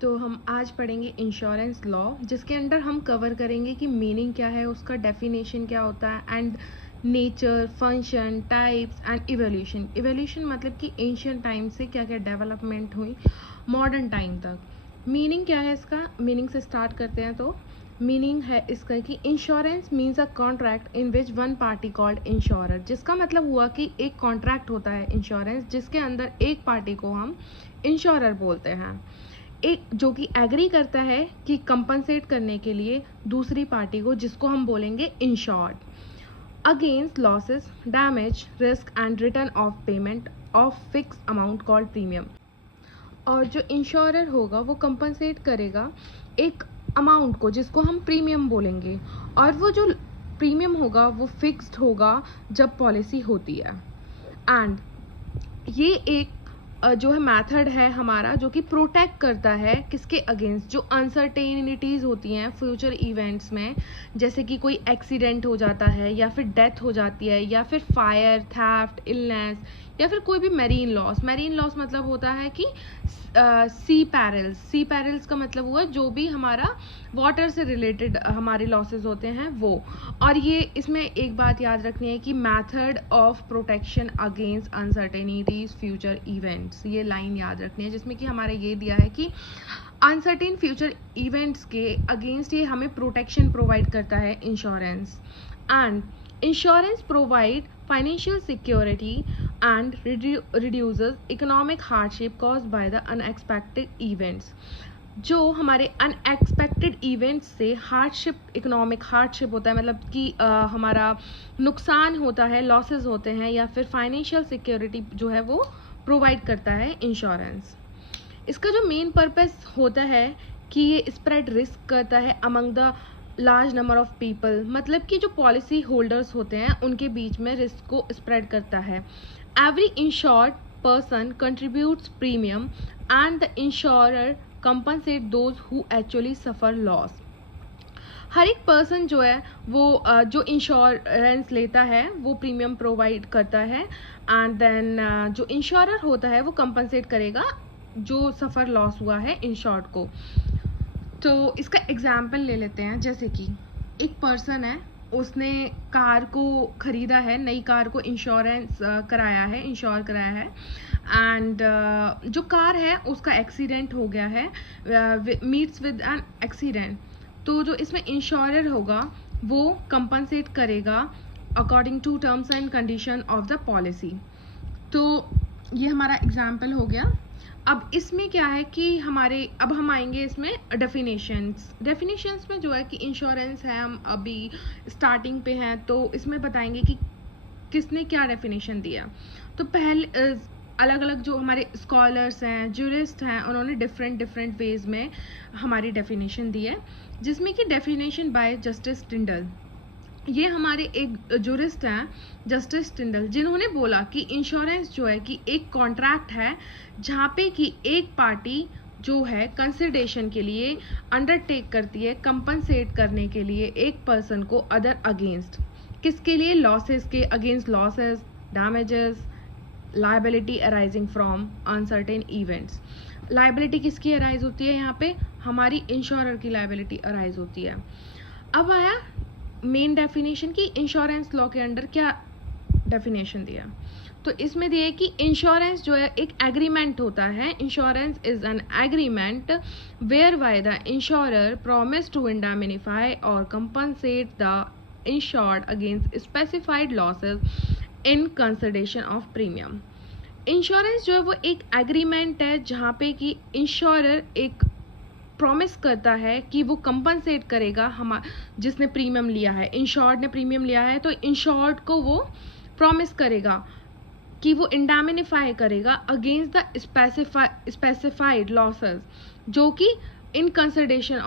तो हम आज पढ़ेंगे इंश्योरेंस लॉ, जिसके अंडर हम कवर करेंगे कि मीनिंग क्या है, उसका डेफिनेशन क्या होता है, and nature, function, types and evolution. Evolution मतलब कि एंशियंट टाइम से क्या क्या डेवलपमेंट हुई मॉडर्न टाइम तक। मीनिंग क्या है इसका, मीनिंग से स्टार्ट करते हैं। तो मीनिंग है इसका कि insurance means a contract in which one party called insurer, जिसका मतलब हुआ कि एक कॉन्ट्रैक्ट होता है इंश्योरेंस जिसके अंदर एक पार्टी को हम इंश्योरर बोलते हैं, एक जो कि एग्री करता है कि कंपनसेट करने के लिए दूसरी पार्टी को, जिसको हम बोलेंगे insured, against losses, damage, risk and return of payment of fix amount called premium. और जो इंश्योरर होगा वो कंपनसेट करेगा एक अमाउंट को, जिसको हम प्रीमियम बोलेंगे, और वो जो प्रीमियम होगा वो फिक्स्ड होगा जब पॉलिसी होती है। एंड ये एक जो है मेथड है हमारा, जो कि प्रोटेक्ट करता है किसके अगेंस्ट, जो अनसर्टेनिटीज़ होती हैं फ्यूचर इवेंट्स में, जैसे कि कोई एक्सीडेंट हो जाता है या फिर डेथ हो जाती है या फिर फायर, थेफ्ट, इलनेस, या फिर कोई भी मैरीन लॉस। मैरीन लॉस मतलब होता है कि सी पैरल्स। सी पैरल्स का मतलब हुआ जो भी हमारा वाटर से रिलेटेड हमारे लॉसेस होते हैं वो। और ये इसमें एक बात याद रखनी है कि method of protection against uncertainties future events, ये लाइन याद रखनी है, जिसमें कि हमारा ये दिया है कि अनसर्टेन फ्यूचर इवेंट्स के अगेंस्ट ये हमें प्रोटेक्शन प्रोवाइड करता है insurance. And insurance provide financial security and reduces economic hardship caused by the unexpected events। जो हमारे अनएक्सपेक्टेड इवेंट्स से हार्डशिप, इकोनॉमिक हार्डशिप होता है, मतलब कि हमारा नुकसान होता है, लॉसेस होते हैं, या फिर फाइनेंशियल सिक्योरिटी जो है वो प्रोवाइड करता है इंश्योरेंस। इसका जो मेन पर्पस होता है कि ये स्प्रेड रिस्क करता है among the large number of people, मतलब कि जो पॉलिसी होल्डर्स होते हैं उनके बीच में रिस्क को स्प्रेड करता है। Every insured person contributes premium and the insurer compensate those who actually suffer loss. हर एक पर्सन जो है वो जो इंश्योरेंस लेता है वो प्रीमियम प्रोवाइड करता है, एंड देन जो इंश्योरर होता है वो कंपनसेट करेगा जो सफ़र लॉस हुआ है इंश्योर्ड को। तो इसका एग्जाम्पल ले लेते हैं, जैसे कि एक पर्सन है, उसने कार को ख़रीदा है, नई कार को इंश्योरेंस कराया है, इंश्योर कराया है, एंड जो कार है उसका एक्सीडेंट हो गया है, मीट्स विद एन एक्सीडेंट। तो जो इसमें इंश्योरर होगा वो कंपनसेट करेगा according to terms and condition of the policy. तो ये हमारा एग्जाम्पल हो गया। अब इसमें क्या है कि अब हम आएंगे इसमें डेफिनेशंस में जो है कि इंश्योरेंस है, हम अभी स्टार्टिंग पे हैं, तो इसमें बताएंगे कि किसने क्या डेफिनेशन दिया। तो पहले अलग अलग जो हमारे स्कॉलर्स हैं, जूरिस्ट हैं, उन्होंने डिफरेंट वेज में हमारी डेफिनेशन दी है, जिसमें कि डेफिनेशन बाय जस्टिस टिंडल। ये हमारे एक जूरिस्ट हैं जस्टिस टिंडल, जिन्होंने बोला कि इंश्योरेंस जो है कि एक कॉन्ट्रैक्ट है जहाँ पे कि एक पार्टी जो है कंसिडरेशन के लिए अंडरटेक करती है कंपनसेट करने के लिए एक पर्सन को अदर अगेंस्ट, किसके लिए, लॉसेस के against, losses, damages, liability arising from uncertain events. Liability किसकी अराइज होती है, यहाँ पे हमारी इंश्योरर की लाइबिलिटी अराइज होती है। अब आया मेन डेफिनेशन की इंश्योरेंस लॉ के अंडर क्या डेफिनेशन दिया। तो इसमें दिया कि इंश्योरेंस जो है एक एग्रीमेंट होता है। Insurance is an agreement whereby the insurer promise to indemnify और compensate the insured against specified losses in consideration of premium. Insurance जो है वो एक एग्रीमेंट है जहाँ पे कि इंश्योरर एक प्रॉमिस करता है कि वो कंपनसेट करेगा जिसने प्रीमियम लिया है, इंश्योर्ड ने प्रीमियम लिया है, तो इंश्योर्ड को वो प्रॉमिस करेगा कि वो इंडैमिनिफाई करेगा अगेंस्ट द स्पेसिफाइड लॉसेस, जो कि इन कंसिडरेशन